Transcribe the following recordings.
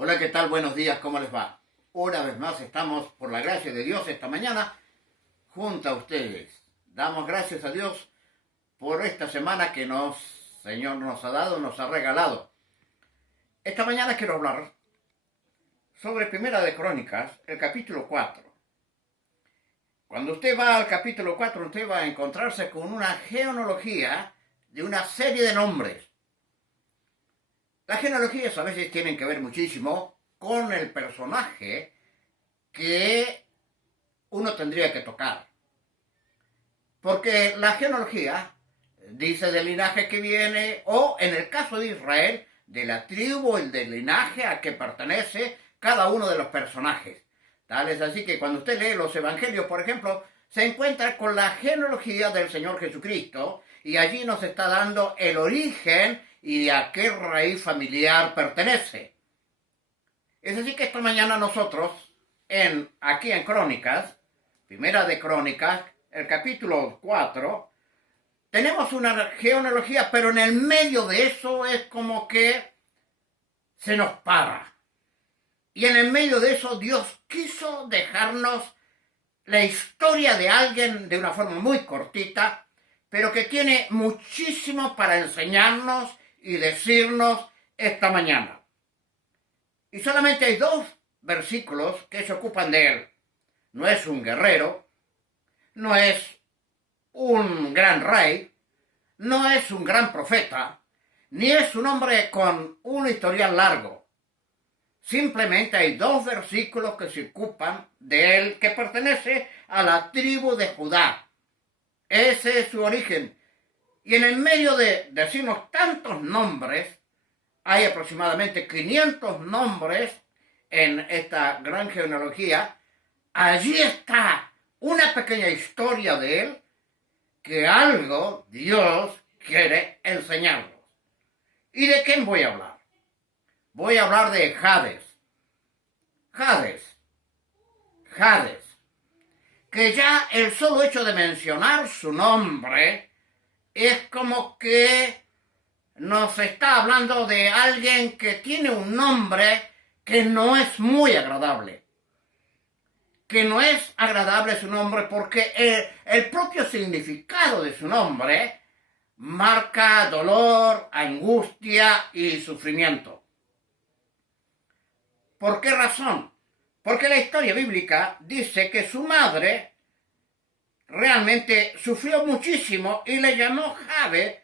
Hola, ¿qué tal? Buenos días, ¿cómo les va? Una vez más estamos, por la gracia de Dios, esta mañana junto a ustedes. Damos gracias a Dios por esta semana que Señor nos ha dado, nos ha regalado. Esta mañana quiero hablar sobre Primera de Crónicas, el capítulo 4. Cuando usted va al capítulo 4, usted va a encontrarse con una genealogía de una serie de nombres. Las genealogías a veces tienen que ver muchísimo con el personaje que uno tendría que tocar. Porque la genealogía dice del linaje que viene, o en el caso de Israel, de la tribu, el del linaje a que pertenece cada uno de los personajes. Tal es así que cuando usted lee los evangelios, por ejemplo, se encuentra con la genealogía del Señor Jesucristo, y allí nos está dando el origen y a qué raíz familiar pertenece. Es así que esta mañana nosotros, aquí en Crónicas, Primera de Crónicas, el capítulo 4, tenemos una genealogía, pero en el medio de eso es como que se nos para. Y en el medio de eso Dios quiso dejarnos la historia de alguien de una forma muy cortita, pero que tiene muchísimo para enseñarnos y decirnos esta mañana. Y solamente hay 2 versículos que se ocupan de él. No es un guerrero, no es un gran rey, no es un gran profeta, ni es un hombre con un historial largo. Simplemente hay 2 versículos que se ocupan de él, que pertenece a la tribu de Judá. Ese es su origen. Y en el medio de decirnos tantos nombres, hay aproximadamente 500 nombres en esta gran genealogía. Allí está una pequeña historia de él, que algo Dios quiere enseñarnos. ¿Y de quién voy a hablar? Voy a hablar de Jabes. Jabes. Que ya el solo hecho de mencionar su nombre es como que nos está hablando de alguien que tiene un nombre que no es muy agradable. Que no es agradable su nombre porque el propio significado de su nombre marca dolor, angustia y sufrimiento. ¿Por qué razón? Porque la historia bíblica dice que su madre realmente sufrió muchísimo y le llamó Jabes,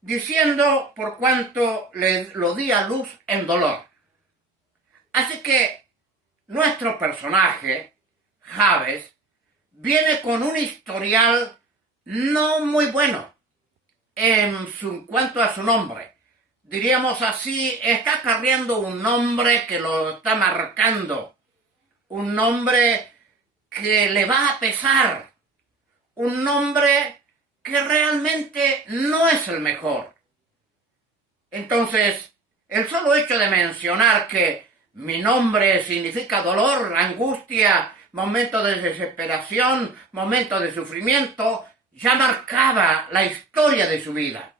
diciendo por cuanto lo di a luz en dolor. Así que nuestro personaje, Jabes, viene con un historial no muy bueno en cuanto a su nombre. Diríamos así, está acarreando un nombre que lo está marcando, un nombre que le va a pesar, un nombre que realmente no es el mejor. Entonces, el solo hecho de mencionar que mi nombre significa dolor, angustia, momento de desesperación, momento de sufrimiento, ya marcaba la historia de su vida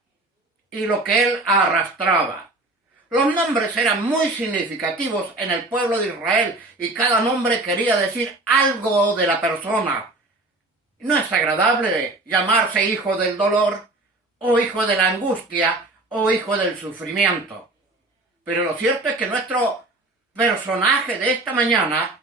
y lo que él arrastraba. Los nombres eran muy significativos en el pueblo de Israel y cada nombre quería decir algo de la persona. No es agradable llamarse hijo del dolor, o hijo de la angustia, o hijo del sufrimiento. Pero lo cierto es que nuestro personaje de esta mañana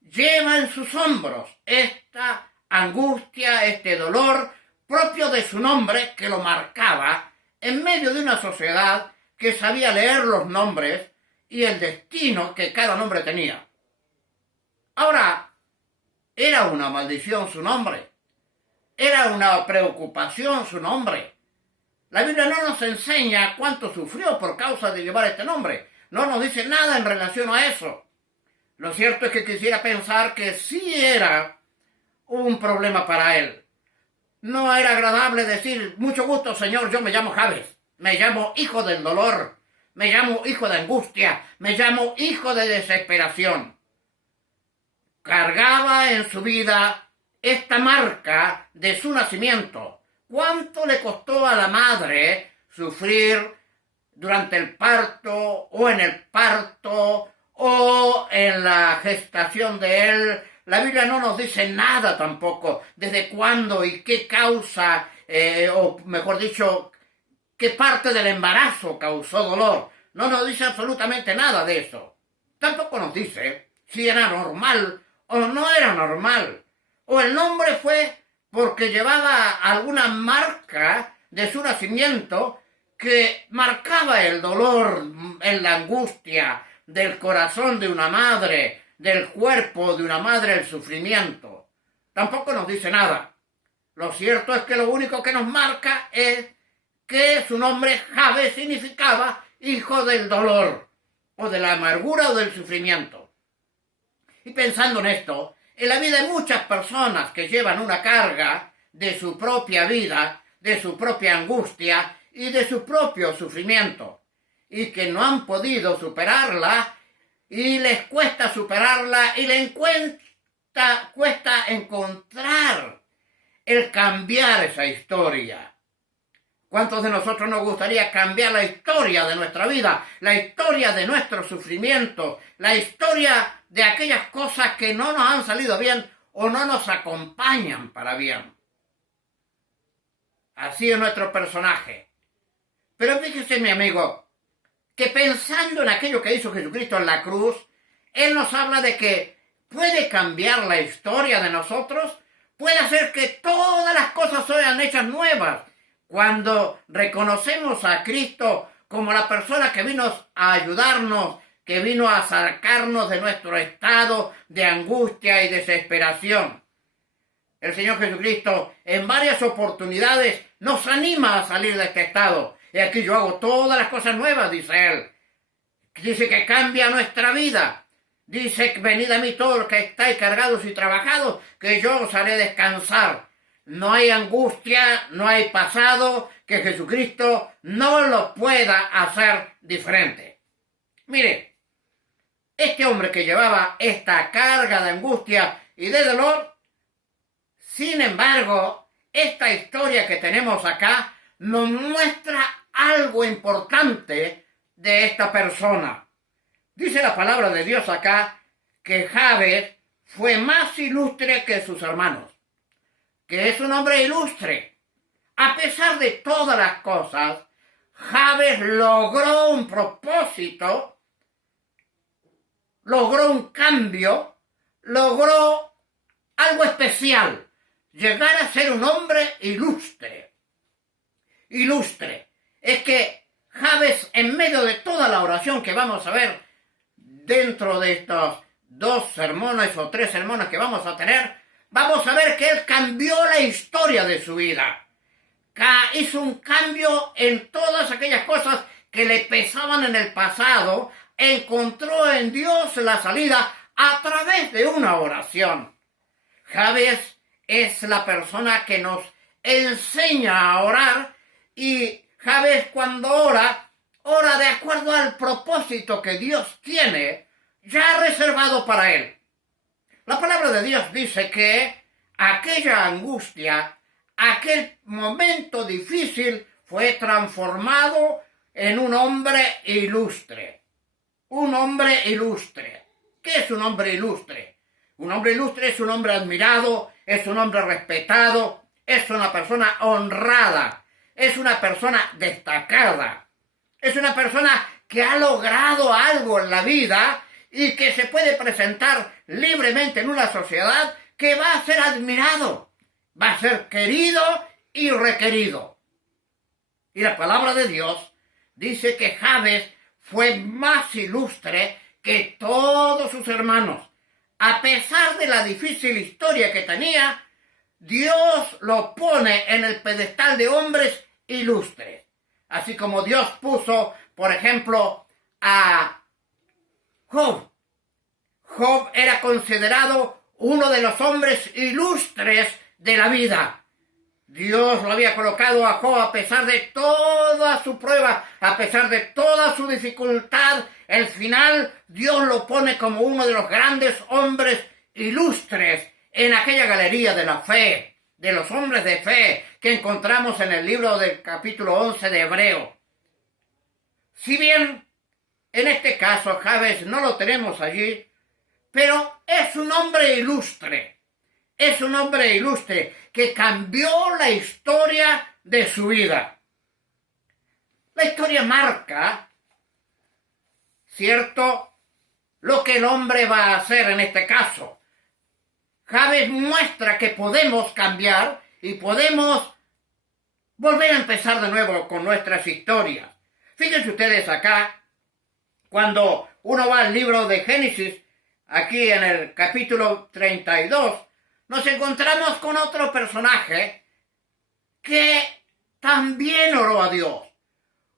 lleva en sus hombros esta angustia, este dolor propio de su nombre que lo marcaba en medio de una sociedad que sabía leer los nombres y el destino que cada nombre tenía. Ahora, ¿era una maldición su nombre? Era una preocupación su nombre. La Biblia no nos enseña cuánto sufrió por causa de llevar este nombre. No nos dice nada en relación a eso. Lo cierto es que quisiera pensar que sí era un problema para él. No era agradable decir, mucho gusto, Señor, yo me llamo Jabes, me llamo hijo del dolor, me llamo hijo de angustia, me llamo hijo de desesperación. Cargaba en su vida esta marca de su nacimiento. ¿Cuánto le costó a la madre sufrir durante el parto o en el parto o en la gestación de él? La Biblia no nos dice nada tampoco, desde cuándo y qué causa, o mejor dicho, qué parte del embarazo causó dolor. No nos dice absolutamente nada de eso. Tampoco nos dice si era normal o no era normal. O el nombre fue porque llevaba alguna marca de su nacimiento que marcaba el dolor, la angustia del corazón de una madre, del cuerpo de una madre, el sufrimiento. Tampoco nos dice nada. Lo cierto es que lo único que nos marca es que su nombre Jabes significaba hijo del dolor, o de la amargura o del sufrimiento. Y pensando en esto, en la vida de muchas personas que llevan una carga de su propia vida, de su propia angustia y de su propio sufrimiento, y que no han podido superarla, y les cuesta superarla, y les cuesta encontrar el cambiar esa historia. ¿Cuántos de nosotros nos gustaría cambiar la historia de nuestra vida, la historia de nuestro sufrimiento, la historia de aquellas cosas que no nos han salido bien o no nos acompañan para bien? Así es nuestro personaje. Pero fíjese, mi amigo, que pensando en aquello que hizo Jesucristo en la cruz, Él nos habla de que puede cambiar la historia de nosotros, puede hacer que todas las cosas sean hechas nuevas. Cuando reconocemos a Cristo como la persona que vino a ayudarnos, que vino a sacarnos de nuestro estado de angustia y desesperación. El Señor Jesucristo en varias oportunidades nos anima a salir de este estado. Y aquí yo hago todas las cosas nuevas, dice Él. Dice que cambia nuestra vida. Dice, venid a mí todos los que estáis cargados y trabajados, que yo os haré descansar. No hay angustia, no hay pasado que Jesucristo no lo pueda hacer diferente. Mire, este hombre que llevaba esta carga de angustia y de dolor, sin embargo, esta historia que tenemos acá nos muestra algo importante de esta persona. Dice la palabra de Dios acá que Jabes fue más ilustre que sus hermanos, que es un hombre ilustre. A pesar de todas las cosas, Jabes logró un propósito, logró un cambio, logró algo especial, llegar a ser un hombre ilustre. Ilustre. Es que Jabes, en medio de toda la oración que vamos a ver dentro de estos 2 sermones o 3 sermones que vamos a tener, vamos a ver que él cambió la historia de su vida. Hizo un cambio en todas aquellas cosas que le pesaban en el pasado. Encontró en Dios la salida a través de una oración. Jabes es la persona que nos enseña a orar, y Jabes cuando ora de acuerdo al propósito que Dios tiene ya reservado para él. La palabra de Dios dice que aquella angustia, aquel momento difícil fue transformado en un hombre ilustre. Un hombre ilustre. ¿Qué es un hombre ilustre? Un hombre ilustre es un hombre admirado, es un hombre respetado, es una persona honrada, es una persona destacada, es una persona que ha logrado algo en la vida y que se puede presentar libremente en una sociedad que va a ser admirado, va a ser querido y requerido. Y la palabra de Dios dice que Jabes fue más ilustre que todos sus hermanos. A pesar de la difícil historia que tenía, Dios lo pone en el pedestal de hombres ilustres. Así como Dios puso, por ejemplo, a Job. Job era considerado uno de los hombres ilustres de la vida. Dios lo había colocado a Job a pesar de toda su prueba, a pesar de toda su dificultad. Al final, Dios lo pone como uno de los grandes hombres ilustres en aquella galería de la fe, de los hombres de fe que encontramos en el libro del capítulo 11 de Hebreo. Si bien en este caso Jabes no lo tenemos allí, pero es un hombre ilustre. Es un hombre ilustre que cambió la historia de su vida. La historia marca, ¿cierto?, lo que el hombre va a hacer en este caso. Jabes muestra que podemos cambiar y podemos volver a empezar de nuevo con nuestras historias. Fíjense ustedes acá, cuando uno va al libro de Génesis, aquí en el capítulo 32, nos encontramos con otro personaje que también oró a Dios,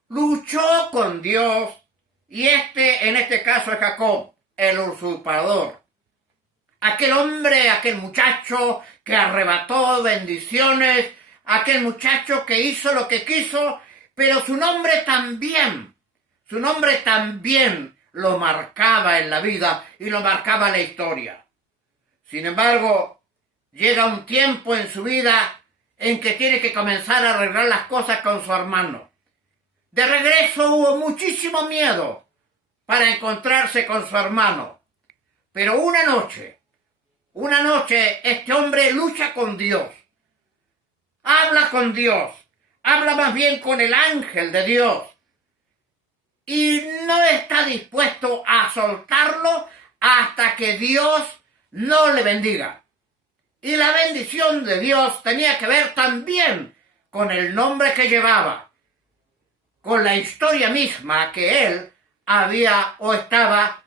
luchó con Dios, y en este caso es Jacob, el usurpador. Aquel hombre, aquel muchacho que arrebató bendiciones, aquel muchacho que hizo lo que quiso, pero su nombre también lo marcaba en la vida y lo marcaba en la historia. Sin embargo, llega un tiempo en su vida en que tiene que comenzar a arreglar las cosas con su hermano. De regreso hubo muchísimo miedo para encontrarse con su hermano. Pero una noche, este hombre lucha con Dios. Habla con Dios. Habla más bien con el ángel de Dios. Y no está dispuesto a soltarlo hasta que Dios no le bendiga. Y la bendición de Dios tenía que ver también con el nombre que llevaba, con la historia misma que él había o estaba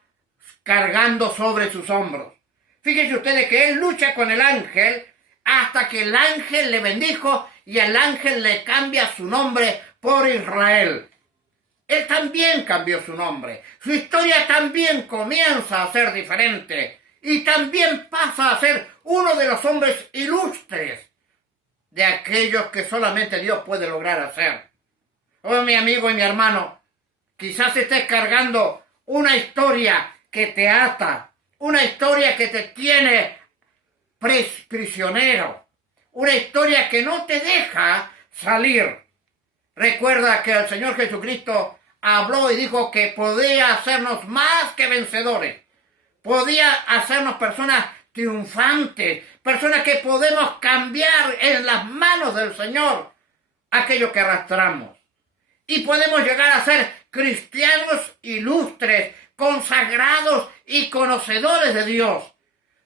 cargando sobre sus hombros. Fíjense ustedes que él lucha con el ángel hasta que el ángel le bendijo y el ángel le cambia su nombre por Israel. Él también cambió su nombre. Su historia también comienza a ser diferente y también pasa a ser uno de los hombres ilustres de aquellos que solamente Dios puede lograr hacer. Oh, mi amigo y mi hermano, quizás estés cargando una historia que te ata, una historia que te tiene prisionero, una historia que no te deja salir. Recuerda que el Señor Jesucristo habló y dijo que podía hacernos más que vencedores, podía hacernos personas triunfantes, personas que podemos cambiar en las manos del Señor aquello que arrastramos. Y podemos llegar a ser cristianos ilustres, consagrados y conocedores de Dios.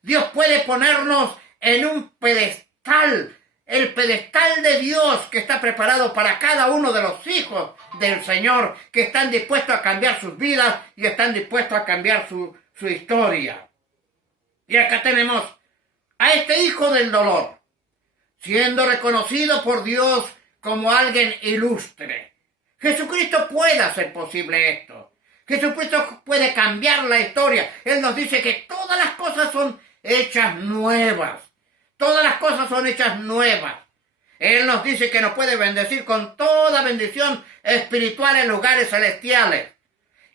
Dios puede ponernos en un pedestal, el pedestal de Dios que está preparado para cada uno de los hijos del Señor, que están dispuestos a cambiar sus vidas y están dispuestos a cambiar su historia. Y acá tenemos a este hijo del dolor, siendo reconocido por Dios como alguien ilustre. Jesucristo puede hacer posible esto. Jesucristo puede cambiar la historia. Él nos dice que todas las cosas son hechas nuevas. Todas las cosas son hechas nuevas. Él nos dice que nos puede bendecir con toda bendición espiritual en lugares celestiales.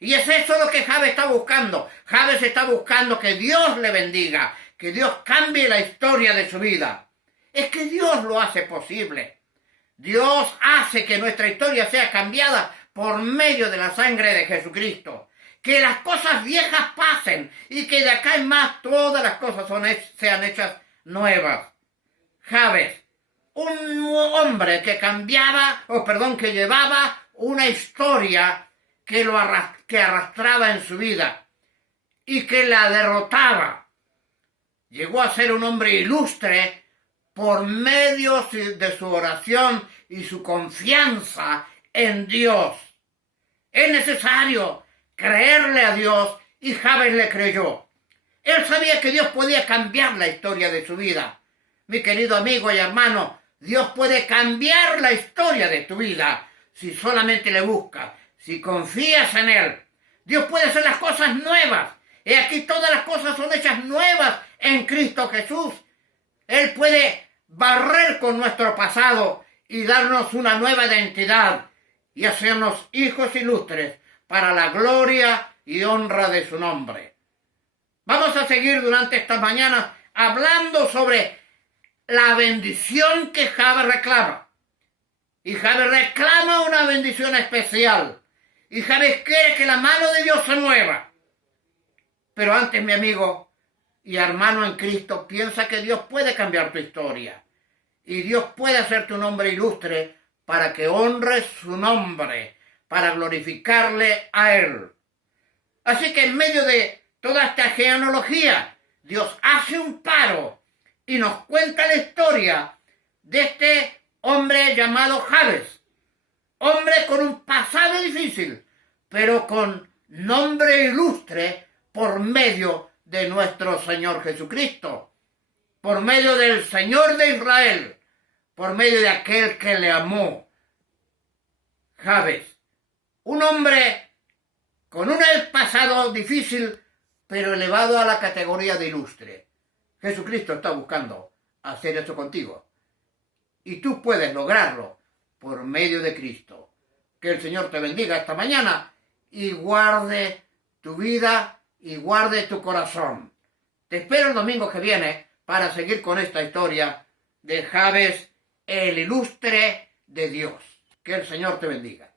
Y es eso lo que Jabes está buscando. Jabes está buscando que Dios le bendiga, que Dios cambie la historia de su vida. Es que Dios lo hace posible. Dios hace que nuestra historia sea cambiada por medio de la sangre de Jesucristo. Que las cosas viejas pasen y que de acá en más todas las cosas sean hechas nuevas. Jabes, un hombre que que llevaba una historia que arrastraba en su vida y que la derrotaba. Llegó a ser un hombre ilustre por medio de su oración y su confianza en Dios. Es necesario creerle a Dios y Jabes le creyó. Él sabía que Dios podía cambiar la historia de su vida. mi querido amigo y hermano, Dios puede cambiar la historia de tu vida si solamente le buscas, si confías en Él. Dios puede hacer las cosas nuevas. Y aquí todas las cosas son hechas nuevas en Cristo Jesús. Él puede barrer con nuestro pasado y darnos una nueva identidad y hacernos hijos ilustres para la gloria y honra de su nombre. Vamos a seguir durante estas mañanas hablando sobre la bendición que Jabes reclama. Y Jabes reclama una bendición especial. Y Jabes quiere que la mano de Dios se mueva. Pero antes, mi amigo y hermano en Cristo, piensa que Dios puede cambiar tu historia. Y Dios puede hacer tu nombre ilustre para que honres su nombre, para glorificarle a Él. Así que en medio de toda esta genealogía, Dios hace un paro y nos cuenta la historia de este hombre llamado Jabes. Hombre con un pasado difícil, pero con nombre ilustre por medio de nuestro Señor Jesucristo, por medio del Señor de Israel, por medio de aquel que le amó. Jabes, un hombre con un pasado difícil, pero elevado a la categoría de ilustre. Jesucristo está buscando hacer eso contigo. Y tú puedes lograrlo por medio de Cristo. Que el Señor te bendiga esta mañana y guarde tu vida y guarde tu corazón. Te espero el domingo que viene para seguir con esta historia de Jabes, el ilustre de Dios. Que el Señor te bendiga.